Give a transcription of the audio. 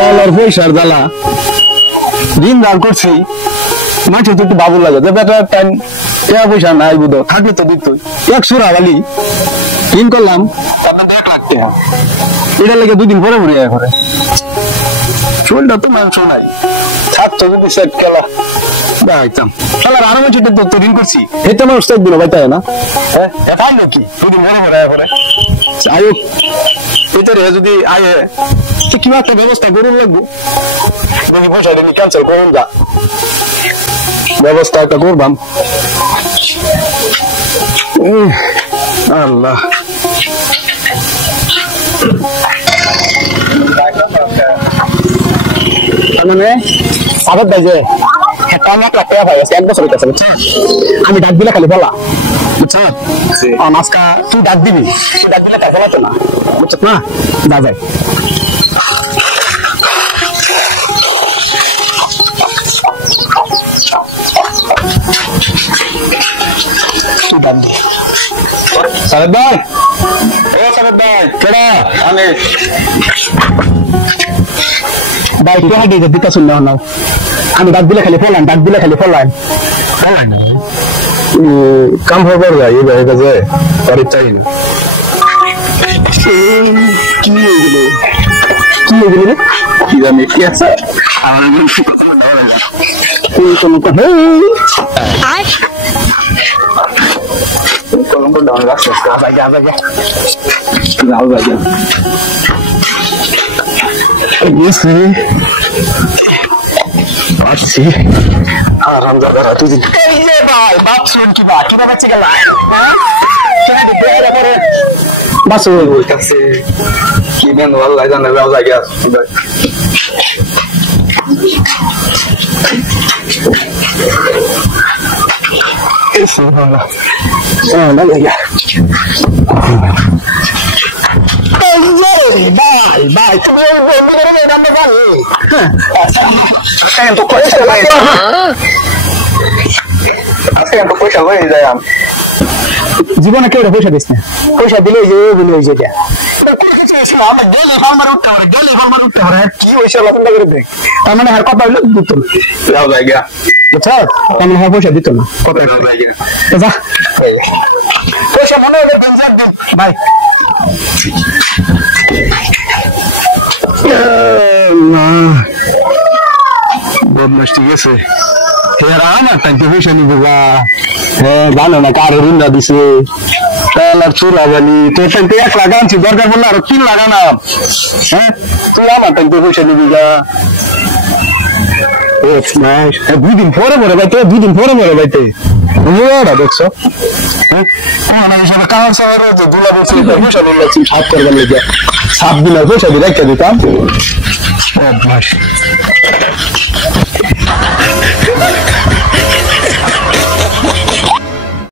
শালার পয়সার জ্বালা দিন দান করছি মাঠে তো একটু বাবু লাগে যে বেটা টাইম টাকা পয়সা নাই বুধ থাকলে তো দিত এক সুরা বালি ঋণ করলাম 1 লাখ টাকা এটা লেগে 2 দিন পরে মরে যায় করে চলটা তো মাংস নাই থাকতো যদি সেট খেলা বাইতাম শালার আরো বছর তো ঋণ করছি এই তো মানুষ একদিনও বাইতায় না হ্যাঁ এটাই নাকি 2 দিন মরে মরে করে আয়ুক ভিতরে যদি আয়ে কিংবা একটা ব্যবস্থা করুন লাগবো পয়সা দিন ক্যান্সেল করুন যা ব্যবস্থা একটা করবাম আল্লাহ মানে সাগর বাজে একটা 1 লাখ টাকা পাই আছে 1 বছরের কাছে বুঝছো আমি ডাক দিলে খালি বলা বুঝছো আজকা তুই ডাক দিবি ডাক দিলে টাকা বলাতো না বুঝছো না যা যাই তুই ডাক দি সাগর ভাই সাগর ভাই কেডা আমি ভাই কে হাঁটি দিতে শুনলে না আমি ডাক দিলে খালি ফলান ডাক দিলে খালি ফলান কাম খবর যাই এই কাছে বাড়ি চাই না কি এগুলো কি এগুলো রে কি জানি কি আছে কলম তো ডাউন রাখছিস ভাই যা ভাই যাও ভাই যা Esse Pasti Alhamdulillah tu din ye bhai baat sun ki baat kina bachche ka la kina de pera pore bas ho kaise ki ben wallahi jane raza gaya ese wala na ya Bye, bye. Untuk pesa lain. Asal untuk pesa lain saya. জীবনে কেউ পয়সা this না পয়সা দিলে যে বলে হয়ে যায় কি পয়সা লক্ষণ করে দেখ তার মানে আর কথা হইলো দিত না জায়গা বুঝছো তার মানে আর পয়সা দিত না যা পয়সা মনে হলে ভাই বদমাস ঠিক আছে না টাইমে পয়সা নিবো জানো না কার ঋণ দিছে তাহলে চুরা জানি তোর টাইমে 1 লাখ আনছি দরকার পড়লে আরো 3 লাখ আনাম হ্যাঁ তুই আমার টাইমে পয়সা নিবি যা দুই দিন পরে পরে বাইতে 2 দিন পরে পরে বাইতে ওরা দেখছো হ্যাঁ কাজ আর দুলা বলছি পয়সা বলছি সাত করবার লেগে 7 দিনের পয়সা দিয়ে রেখে দিতাম